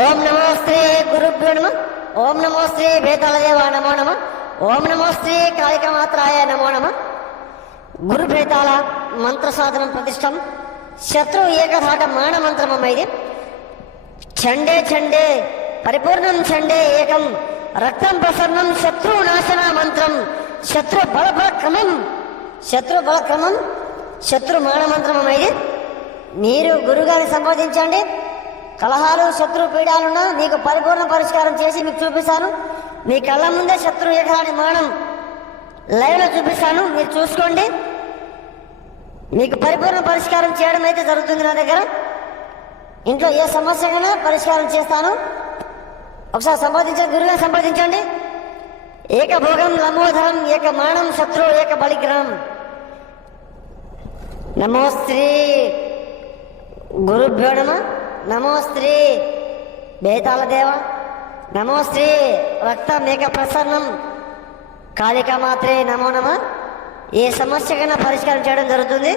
ఓం నమో శ్రీ గురుభ్యో నమ. ఓం నమో శ్రీ భేతాళదేవ నమో నమ. ఓం నమో శ్రీ కాళికమాత్రాయ నమో నమ. గురు భేతాళ మంత్ర సాధనం ప్రతిష్టం శత్రు ఏకధాట మాణ మంత్రమైది. చండే చండే పరిపూర్ణం చండే ఏకం రక్తం ప్రసన్నం శత్రు నాశన మంత్రం శత్రు బలక్రమం శత్రు మాణ మంత్రమైది. మీరు గురుగారిని సంబోధించండి. కలహాలు శత్రు పీడాలున్నా మీకు పరిపూర్ణ పరిష్కారం చేసి మీకు చూపిస్తాను. మీ కళ్ళ ముందే శత్రు ఏకధాటి మానం లైవ్లో చూపిస్తాను, మీరు చూసుకోండి. మీకు పరిపూర్ణ పరిష్కారం చేయడం అయితే జరుగుతుంది. నా దగ్గర ఇంట్లో ఏ సమస్యకైనా పరిష్కారం చేస్తాను. ఒకసారి సంబోధించండి, గురుగా సంబోధించండి. ఏకభోగం లంబోధరం ఏక మానం శత్రు ఏక బలిగ్రహం. నమో శ్రీ గురుభ్యో నమ. నమో శ్రీ భేతాళదేవ. నమో శ్రీ రక్తమేక ప్రసన్నం కాళికా మాత్రే నమో నమ. ఏ సమస్యకైనా పరిష్కారం చేయడం జరుగుతుంది.